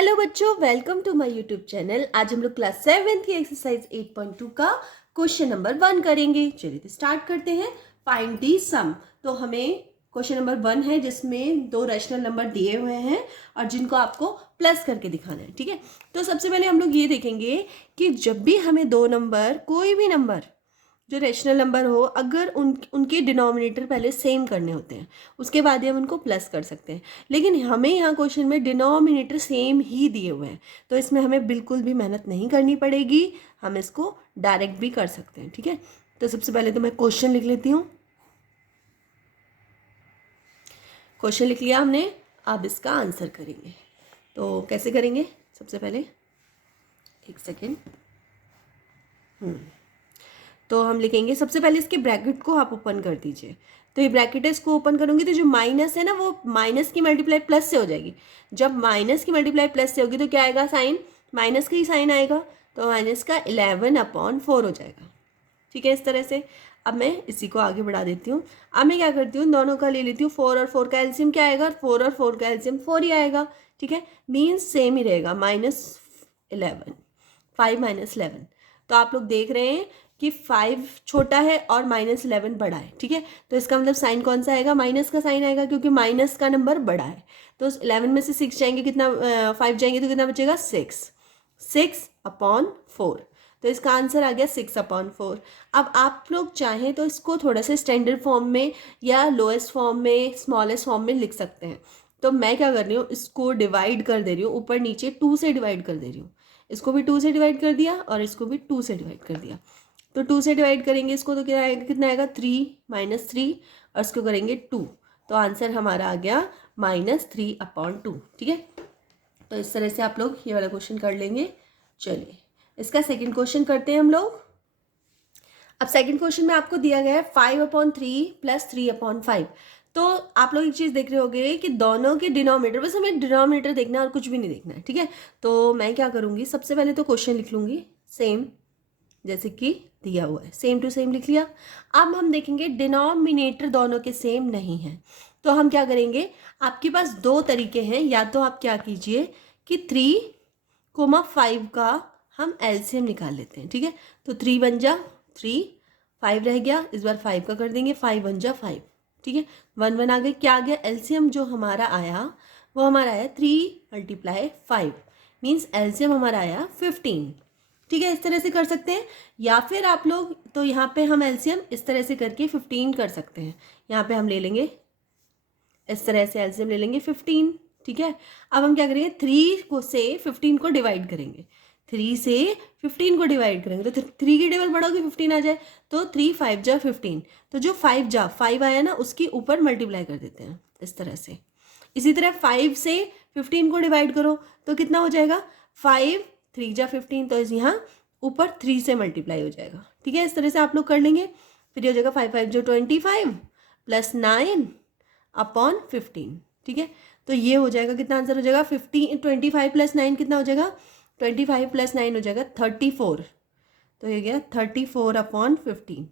Hello बच्चों, welcome to my YouTube channel. आज हम लोग क्लास 7 की एक्सरसाइज 8.2 का क्वेश्चन नंबर 1 करेंगे। चलिए तो स्टार्ट करते हैं। फाइंड दी सम। तो हमें क्वेश्चन नंबर 1 है जिसमें दो रैशनल नंबर दिए हुए हैं और जिनको आपको प्लस करके दिखाना है। ठीक है, तो सबसे पहले हम लोग ये देखेंगे कि जब भी हमें दो नंबर, कोई भी नंबर जो रैशनल नंबर हो, अगर उनके डिनोमिनेटर पहले सेम करने होते हैं, उसके बाद ही हम उनको प्लस कर सकते हैं। लेकिन हमें यहाँ क्वेश्चन में डिनोमिनेटर सेम ही दिए हुए हैं, तो इसमें हमें बिल्कुल भी मेहनत नहीं करनी पड़ेगी, हम इसको डायरेक्ट भी कर सकते हैं। ठीक है, तो सबसे पहले तो मैं क्वेश्चन लिख लेती हूँ। क्वेश्चन लिख लिया हमने, अब इसका आंसर करेंगे। तो कैसे करेंगे? सबसे पहले एक सेकेंड। तो हम लिखेंगे, सबसे पहले इसके ब्रैकेट को आप ओपन कर दीजिए। तो ये ब्रैकेट है, इसको ओपन करूंगी तो जो माइनस है ना, वो माइनस की मल्टीप्लाई प्लस से हो जाएगी। जब माइनस की मल्टीप्लाई प्लस से होगी तो क्या आएगा? साइन माइनस का ही साइन आएगा, तो माइनस का 11/4 हो जाएगा। ठीक है, इस तरह से। अब मैं इसी को आगे बढ़ा देती हूँ। अब मैं क्या करती हूँ, दोनों का ले लेती हूँ। 4 और 4 का एलसीएम क्या आएगा? 4 और 4 का एलसीएम 4 ही आएगा। ठीक है, मीन्स सेम ही रहेगा, -11, 5 - 11। तो आप लोग देख रहे हैं कि 5 छोटा है और -11 बड़ा है। ठीक है, तो इसका मतलब साइन कौन सा आएगा? माइनस का साइन आएगा, क्योंकि माइनस का नंबर बड़ा है। तो 11 में से 6 जाएंगे, कितना 5 जाएंगे तो कितना बचेगा? 6/4। तो इसका आंसर आ गया 6/4। अब आप लोग चाहें तो इसको थोड़ा सा स्टैंडर्ड फॉर्म में या लोएस्ट फॉर्म में, स्मॉलेस्ट फॉर्म में लिख सकते हैं। तो मैं क्या कर रही हूँ, इसको डिवाइड कर दे रही हूँ, ऊपर नीचे 2 से डिवाइड कर दे रही हूँ। इसको भी 2 से डिवाइड कर दिया और इसको भी 2 से डिवाइड कर दिया। तो 2 से डिवाइड करेंगे इसको तो क्या आएगा? कितना आएगा? 3 - 3, और इसको करेंगे 2। तो आंसर हमारा आ गया -3/2। ठीक है, तो इस तरह से आप लोग ये वाला क्वेश्चन कर लेंगे। चलिए इसका सेकंड क्वेश्चन करते हैं हम लोग। अब सेकंड क्वेश्चन में आपको दिया गया है 5/3 + 3/5। तो आप लोग एक चीज़ देख रहे होंगे कि दोनों के डिनोमिनेटर, बस हमें डिनोमिनेटर देखना है और कुछ भी नहीं देखना है। ठीक है, तो मैं क्या करूँगी, सबसे पहले तो क्वेश्चन लिख लूँगी सेम जैसे कि दिया हुआ है, सेम टू सेम लिख लिया। अब हम देखेंगे डिनोमिनेटर दोनों के सेम नहीं है, तो हम क्या करेंगे, आपके पास दो तरीके हैं। या तो आप क्या कीजिए कि 3,5 का हम एलसीएम निकाल लेते हैं। ठीक है, तो 3 बन जा 3, 5 रह गया, इस बार 5 का कर देंगे, 5 बन जा 5। ठीक है, 1 आ गए। क्या आ गया? एलसीएम जो हमारा आया वो हमारा आया 3 × 5, मीन्स एलसीएम हमारा आया 15। ठीक है, इस तरह से कर सकते हैं। या फिर आप लोग, तो यहाँ पे हम एलसीएम इस तरह से करके 15 कर सकते हैं। यहाँ पे हम ले लेंगे इस तरह से, एलसीएम ले लेंगे 15। ठीक है, अब हम क्या करेंगे, 3 को से 15 को डिवाइड करेंगे। 3 से 15 को डिवाइड करेंगे तो 3 की टेबल बढ़ोगे 15 आ जाए, तो 3 × 5 = 15। तो जो 5 आया ना, उसके ऊपर मल्टीप्लाई कर देते हैं इस तरह से। इसी तरह 5 से 15 को डिवाइड करो तो कितना हो जाएगा? 5 × 3 = 15, तो यहाँ ऊपर 3 से मल्टीप्लाई हो जाएगा। ठीक है, इस तरह से आप लोग कर लेंगे। फिर ये हो जाएगा 5 × 5 = 25 + 9/15। ठीक है, तो ये हो जाएगा, कितना आंसर हो जाएगा? 25 + 9 कितना हो जाएगा? 25 + 9 हो जाएगा 34। तो ये गया 34/15।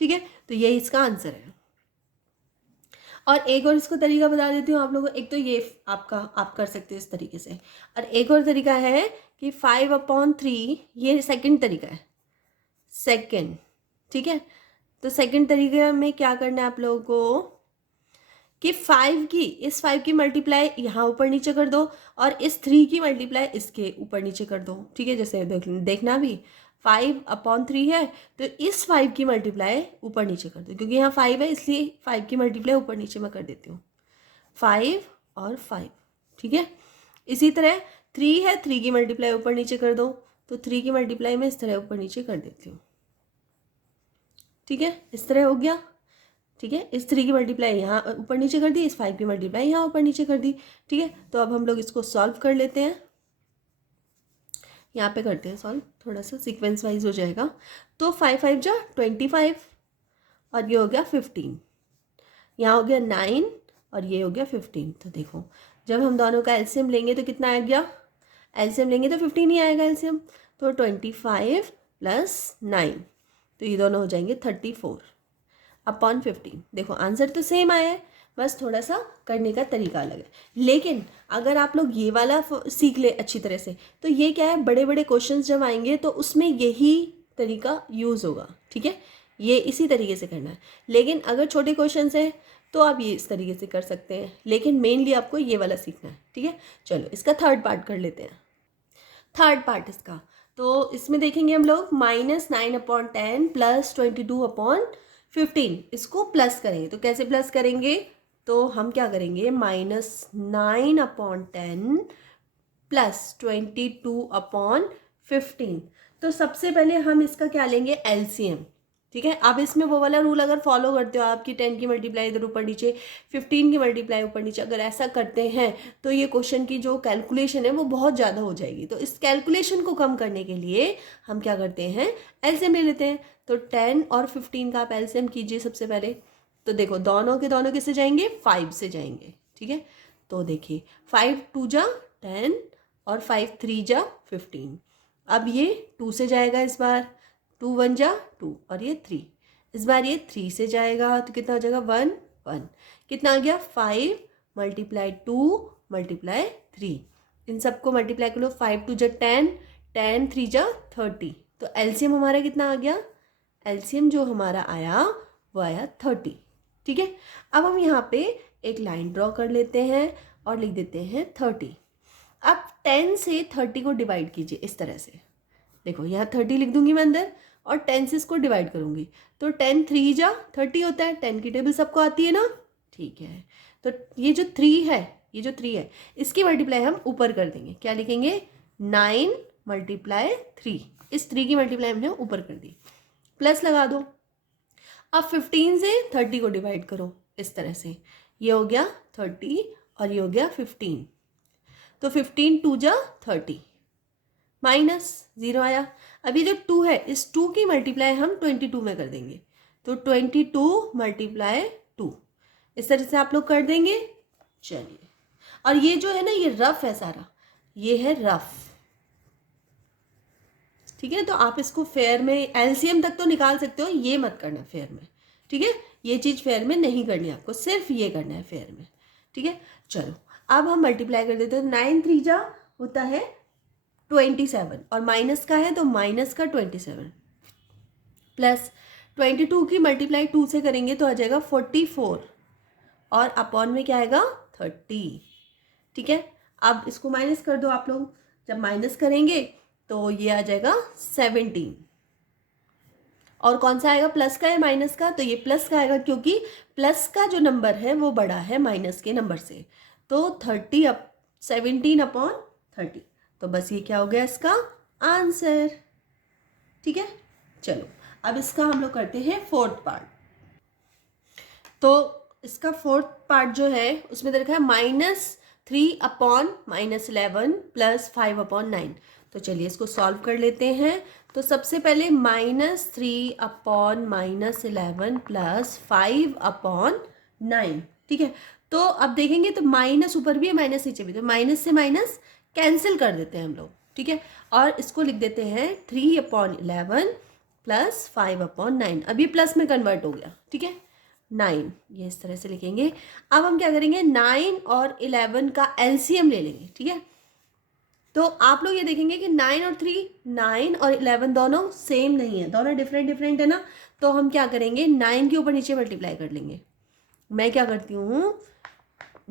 ठीक है, तो ये इसका आंसर है। और एक और इसको तरीका बता देती हूँ आप लोगों को। एक तो ये आपका, आप कर सकते हो इस तरीके से, और एक और तरीका है कि 5/3, ये सेकंड तरीका है, सेकंड। ठीक है, तो सेकंड तरीके में क्या करना है आप लोगों को कि इस 5 की मल्टीप्लाई यहाँ ऊपर नीचे कर दो, और इस 3 की मल्टीप्लाई इसके ऊपर नीचे कर दो। ठीक है, जैसे देखना भी 5/3 है, तो इस 5 की मल्टीप्लाई ऊपर नीचे कर दो, क्योंकि यहाँ 5 है इसलिए 5 की मल्टीप्लाई ऊपर नीचे मैं कर देती हूँ, 5 और 5। ठीक है, इसी तरह 3 है, 3 की मल्टीप्लाई ऊपर नीचे कर दो, तो 3 की मल्टीप्लाई मैं इस तरह ऊपर नीचे कर देती हूँ। ठीक है, इस तरह हो गया। ठीक है, इस 3 की मल्टीप्लाई यहाँ ऊपर नीचे कर दी, इस 5 की मल्टीप्लाई यहाँ ऊपर नीचे कर दी। ठीक है, तो अब हम लोग इसको सॉल्व कर लेते हैं। यहाँ पे करते हैं सॉल्व, थोड़ा सा सीक्वेंस वाइज हो जाएगा। तो 5 × 5 = 25, और ये हो गया 15। यहाँ हो गया 9 और ये हो गया 15। तो देखो, जब हम दोनों का एलसीएम लेंगे तो कितना आ गया? एलसीएम लेंगे तो 15 ही आएगा एलसीएम। तो 25 + 9, तो ये दोनों हो जाएंगे 34/15। देखो आंसर तो सेम आया है, बस थोड़ा सा करने का तरीका अलग है। लेकिन अगर आप लोग ये वाला सीख ले अच्छी तरह से, तो ये क्या है, बड़े बड़े क्वेश्चंस जब आएंगे तो उसमें यही तरीका यूज़ होगा, ठीक है, ये इसी तरीके से करना है। लेकिन अगर छोटे क्वेश्चंस हैं तो आप ये इस तरीके से कर सकते हैं, लेकिन मेनली आपको ये वाला सीखना है, ठीक है। चलो इसका थर्ड पार्ट कर लेते हैं। थर्ड पार्ट इसका, तो इसमें देखेंगे हम लोग -9/10 + 22/15, इसको प्लस करेंगे। तो कैसे प्लस करेंगे, तो हम क्या करेंगे, -9/10 + 22/15। तो सबसे पहले हम इसका क्या लेंगे, एलसीएम, ठीक है। अब इसमें वो वाला रूल अगर फॉलो करते हो, आपकी 10 की मल्टीप्लाई इधर ऊपर नीचे, 15 की मल्टीप्लाई ऊपर नीचे, अगर ऐसा करते हैं तो ये क्वेश्चन की जो कैलकुलेशन है वो बहुत ज़्यादा हो जाएगी। तो इस कैलकुलेशन को कम करने के लिए हम क्या करते हैं, एलसीएम ले लेते हैं। तो 10 और 15 का आप एलसीएम कीजिए सबसे पहले। तो देखो दोनों के दोनों किससे जाएंगे, 5 से जाएंगे, ठीक है। तो देखिए 5 2 जा 10 और 5 3 जा 15। अब ये 2 से जाएगा इस बार, 2 1 जा 2 और ये 3। इस बार ये 3 से जाएगा तो कितना हो जाएगा, 1 1। कितना आ गया, 5 × 2 × 3। इन सबको मल्टीप्लाई कर लो, 5 2 जा 10, 10 3 जा 30। तो एलसीएम हमारा कितना आ गया, एलसीएम जो हमारा आया वो आया 30, ठीक है। अब हम यहाँ पे एक लाइन ड्रॉ कर लेते हैं और लिख देते हैं 30। अब 10 से 30 को डिवाइड कीजिए इस तरह से। देखो यहाँ 30 लिख दूंगी मैं अंदर और 10 से इसको डिवाइड करूंगी। तो 10 3 जा 30 होता है, 10 की टेबल सबको आती है ना, ठीक है। तो ये जो 3 है, ये जो 3 है, इसकी मल्टीप्लाई हम ऊपर कर देंगे। क्या लिखेंगे, 9 × 3। इस 3 की मल्टीप्लाई हमने ऊपर कर दी, प्लस लगा दो। अब 15 से 30 को डिवाइड करो इस तरह से, ये हो गया 30 और ये हो गया 15। तो 15 2 जा 30, -0 आया। अभी जो 2 है, इस 2 की मल्टीप्लाई हम 22 में कर देंगे। तो 22 × 2, इस तरह से आप लोग कर देंगे। चलिए, और ये जो है ना, ये रफ है सारा, ये है रफ, ठीक है। तो आप इसको फेयर में एलसीएम तक तो निकाल सकते हो, ये मत करना फेयर में, ठीक है। ये चीज़ फेयर में नहीं करनी आपको, सिर्फ ये करना है फेयर में, ठीक है। चलो अब हम मल्टीप्लाई कर देते हैं। 9 3 जा होता है 27 और माइनस का है तो माइनस का 27 प्लस 22 की मल्टीप्लाई 2 से करेंगे तो आ जाएगा 44 और अपॉन में क्या आएगा 30, ठीक है। अब इसको माइनस कर दो आप लोग, जब माइनस करेंगे तो ये आ जाएगा 17। और कौन सा आएगा, प्लस का या माइनस का, तो ये प्लस का आएगा क्योंकि प्लस का जो नंबर है वो बड़ा है माइनस के नंबर से। तो 17/30, तो बस ये क्या हो गया इसका आंसर, ठीक है। चलो अब इसका हम लोग करते हैं फोर्थ पार्ट। तो इसका फोर्थ पार्ट जो है उसमें दे रखा है -3/-11 + 5/9। तो चलिए इसको सॉल्व कर लेते हैं। तो सबसे पहले -3/-11 + 5/9, ठीक है। तो अब देखेंगे तो माइनस ऊपर भी है माइनस नीचे भी, तो माइनस से माइनस कैंसिल कर देते हैं हम लोग, ठीक है। और इसको लिख देते हैं 3/11 + 5/9। अब ये प्लस में कन्वर्ट हो गया, ठीक है, 9, ये इस तरह से लिखेंगे। अब हम क्या करेंगे, 9 और 11 का एलसीएम ले लेंगे, ठीक है। तो आप लोग ये देखेंगे कि 9 और 3, 9 और 11 दोनों सेम नहीं है, दोनों डिफरेंट डिफरेंट है ना। तो हम क्या करेंगे, 9 के ऊपर नीचे मल्टीप्लाई कर लेंगे। मैं क्या करती हूँ,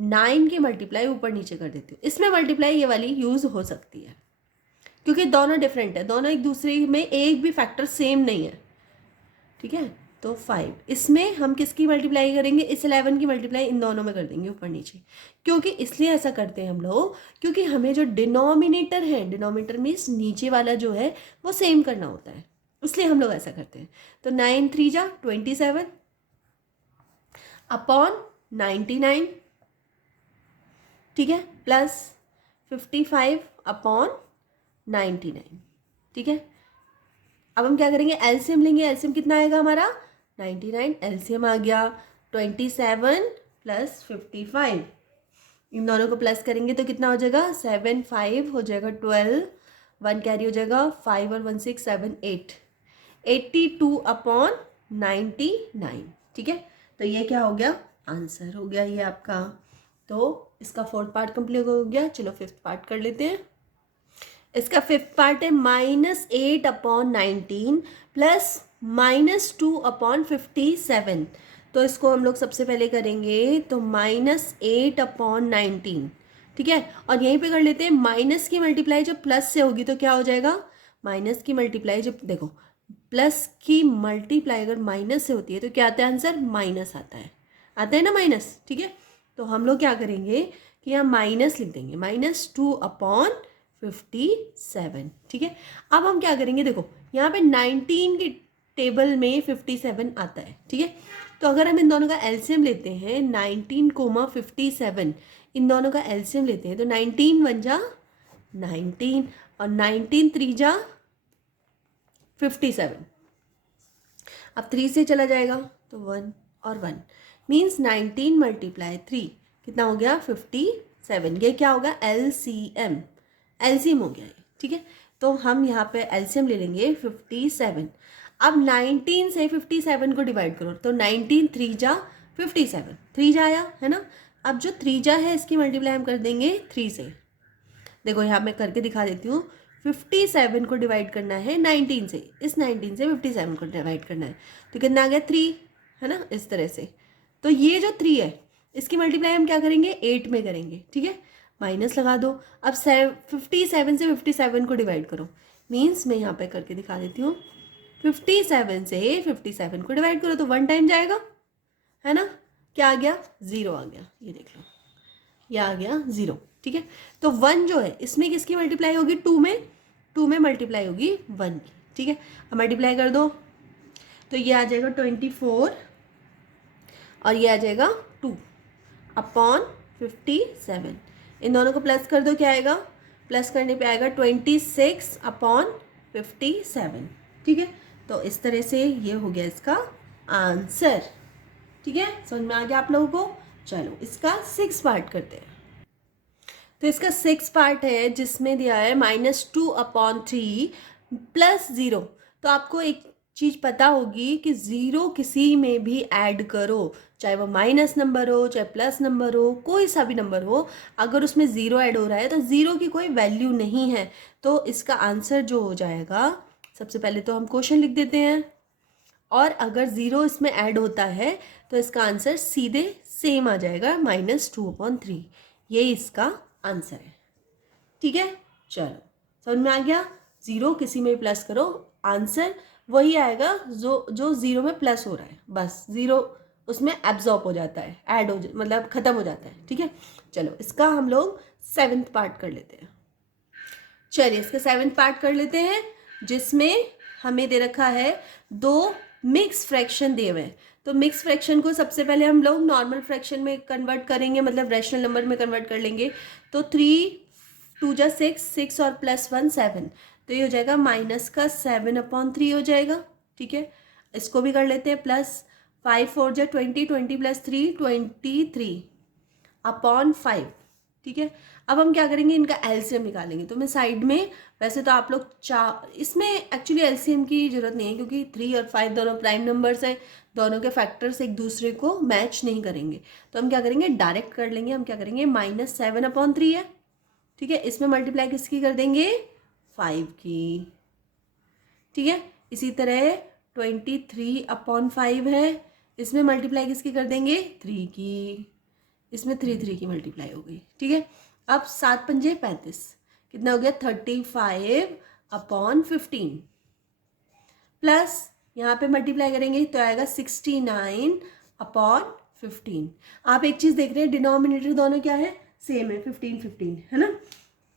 9 की मल्टीप्लाई ऊपर नीचे कर देती हूँ। इसमें मल्टीप्लाई ये वाली यूज़ हो सकती है क्योंकि दोनों डिफरेंट है, दोनों एक दूसरे में एक भी फैक्टर सेम नहीं है, ठीक है। तो 5, इसमें हम किसकी मल्टीप्लाई करेंगे, इस 11 की मल्टीप्लाई इन दोनों में कर देंगे ऊपर नीचे। क्योंकि इसलिए ऐसा करते हैं हम लोग, क्योंकि हमें जो डिनोमिनेटर है, डिनोमिनेटर मीन्स नीचे वाला जो है वो सेम करना होता है, इसलिए हम लोग ऐसा करते हैं। तो 9 3 जा 27 अपॉन 99, ठीक है, प्लस 55/99, ठीक है। अब हम क्या करेंगे, एलसीएम लेंगे। एलसीएम कितना आएगा हमारा 99, एलसीएम आ गया 27 + 55। इन दोनों को प्लस करेंगे तो कितना हो जाएगा, 7 5 हो जाएगा 12, 1 कैरी हो जाएगा, 5 और 1 6 7 8, 82/99, ठीक है। तो ये क्या हो गया आंसर हो गया ये आपका। तो इसका फोर्थ पार्ट कंप्लीट हो गया। चलो फिफ्थ पार्ट कर लेते हैं। इसका फिफ्थ पार्ट है -8/19 प्लस -2/57। तो इसको हम लोग सबसे पहले करेंगे तो -8/19, ठीक है। और यहीं पे कर लेते हैं माइनस की मल्टीप्लाई जब प्लस से होगी तो क्या हो जाएगा, माइनस की मल्टीप्लाई जब देखो प्लस की मल्टीप्लाई अगर माइनस से होती है तो क्या आता है आंसर, माइनस आता है ना माइनस, ठीक है। तो हम लोग क्या करेंगे कि यहाँ माइनस लिख देंगे, -2/57, ठीक है। अब हम क्या करेंगे, देखो यहाँ पे 19 की टेबल में 57 आता है, ठीक है। तो अगर हम इन दोनों का एलसीएम लेते हैं 19, 57, इन दोनों का एलसीएम लेते हैं तो 19 1 जा 19 और 19 3 जा 57। अब 3 से चला जाएगा तो 1 और 1 मीन्स 19 × 3 कितना हो गया 57। ये क्या होगा एलसीएम हो गया ये, ठीक है। तो हम यहाँ पे एलसीएम ले लेंगे 57। अब 19 से 57 को डिवाइड करो तो 19 3 जा 57, 3 जा आया है ना। अब जो 3 जा है इसकी मल्टीप्लाई हम कर देंगे 3 से। देखो यहाँ मैं करके दिखा देती हूँ। 57 को डिवाइड करना है 19 से, इस 19 से 57 को डिवाइड करना है तो कितना आ गया 3, है ना, इस तरह से। तो ये जो 3 है इसकी मल्टीप्लाई हम क्या करेंगे 8 में करेंगे, ठीक है। माइनस लगा दो। अब 57 से 57 को डिवाइड करो, मीन्स मैं यहाँ पे करके दिखा देती हूँ। 57 से 57 को डिवाइड करो तो 1 टाइम जाएगा, है ना। क्या आ गया 0 आ गया, ये देख लो ये आ गया 0, ठीक है। तो 1 जो है इसमें किसकी मल्टीप्लाई होगी 2 में मल्टीप्लाई होगी 1 की, ठीक है। अब मल्टीप्लाई कर दो तो ये आ जाएगा 24 और ये आ जाएगा 2/57। इन दोनों को प्लस कर दो, क्या आएगा, प्लस करने पे आएगा 26/57, ठीक है। तो इस तरह से ये हो गया इसका आंसर, ठीक है। समझ में आ गया आप लोगों को। चलो इसका 6 पार्ट करते हैं। तो इसका 6 पार्ट है जिसमें दिया है -2/3 प्लस 0। तो आपको एक चीज़ पता होगी कि 0 किसी में भी ऐड करो, चाहे वो माइनस नंबर हो चाहे प्लस नंबर हो, कोई सा भी नंबर हो, अगर उसमें 0 ऐड हो रहा है तो 0 की कोई वैल्यू नहीं है। तो इसका आंसर जो हो जाएगा, सबसे पहले तो हम क्वेश्चन लिख देते हैं, और अगर 0 इसमें ऐड होता है तो इसका आंसर सीधे सेम आ जाएगा -2/3। ये इसका आंसर है, ठीक है। चलो समझ में आ गया। 0 किसी में भी प्लस करो आंसर वही आएगा जो 0 में प्लस हो रहा है, बस 0 उसमें एब्जॉर्ब हो जाता है, ऐड हो मतलब ख़त्म हो जाता है, ठीक है। चलो इसका हम लोग 7th पार्ट कर लेते हैं। चलिए इसका 7th पार्ट कर लेते हैं, जिसमें हमें दे रखा है 2 मिक्स फ्रैक्शन दिए हुए हैं। तो मिक्स फ्रैक्शन को सबसे पहले हम लोग नॉर्मल फ्रैक्शन में कन्वर्ट करेंगे, मतलब रैशनल नंबर में कन्वर्ट कर लेंगे। तो 3 2 जा 6 और +1 7, तो ये हो जाएगा माइनस का 7/3 हो जाएगा, ठीक है। इसको भी कर लेते हैं प्लस 5 4 जा 20 20 + 3 23/5, ठीक है। अब हम क्या करेंगे, इनका एलसीएम निकालेंगे। तो मैं साइड में, वैसे तो आप लोग इसमें एक्चुअली एलसीएम की जरूरत नहीं है क्योंकि 3 और 5 दोनों प्राइम नंबर्स हैं, दोनों के फैक्टर्स एक दूसरे को मैच नहीं करेंगे। तो हम क्या करेंगे डायरेक्ट कर लेंगे। हम क्या करेंगे -7/3 है, ठीक है। इसमें मल्टीप्लाई किसकी कर देंगे 5 की, ठीक है। इसी तरह 23/5 है, इसमें मल्टीप्लाई किसकी कर देंगे 3 की, इसमें 3 की मल्टीप्लाई हो गई, ठीक है। अब 7 पंजे 35, कितना हो गया 35/15 प्लस यहाँ पे मल्टीप्लाई करेंगे तो आएगा 69/15। आप एक चीज़ देख रहे हैं, डिनोमिनेटर दोनों क्या है सेम है, 15 15 है ना।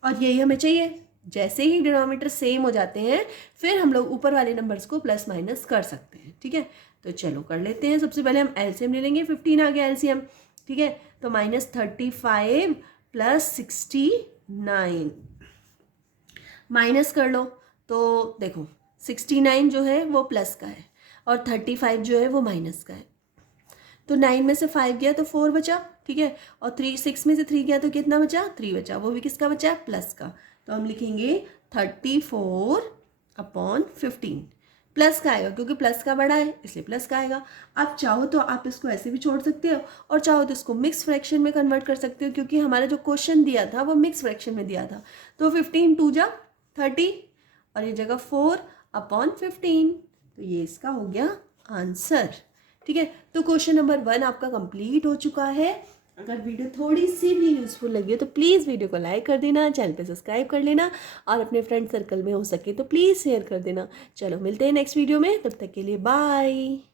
और यही हमें चाहिए। जैसे ही डिनोमिनेटर सेम हो जाते हैं फिर हम लोग ऊपर वाले नंबर्स को प्लस माइनस कर सकते हैं, ठीक है। तो चलो कर लेते हैं। सबसे पहले हम एलसीएम ले लेंगे, 15 आ गया एलसीएम, ठीक है। तो -35 + 69 माइनस कर लो। तो देखो 69 जो है वो प्लस का है और 35 जो है वो माइनस का है। तो 9 में से 5 गया तो 4 बचा, ठीक है। और 6 में से 3 गया तो कितना बचा 3 बचा, वो भी किसका बचा प्लस का। तो हम लिखेंगे 34/15, प्लस का आएगा, क्योंकि प्लस का बड़ा है इसलिए प्लस का आएगा। आप चाहो तो आप इसको ऐसे भी छोड़ सकते हो, और चाहो तो इसको मिक्स फ्रैक्शन में कन्वर्ट कर सकते हो, क्योंकि हमारा जो क्वेश्चन दिया था वो मिक्स फ्रैक्शन में दिया था। तो 15 2 जा 30, और ये जगह 4/15, तो ये इसका हो गया आंसर। ठीक है, तो क्वेश्चन नंबर 1 आपका कंप्लीट हो चुका है। अगर वीडियो थोड़ी सी भी यूज़फुल लगी हो तो प्लीज़ वीडियो को लाइक कर देना, चैनल पे सब्सक्राइब कर लेना, और अपने फ्रेंड सर्कल में हो सके तो प्लीज़ शेयर कर देना। चलो मिलते हैं नेक्स्ट वीडियो में, तब तक के लिए बाय।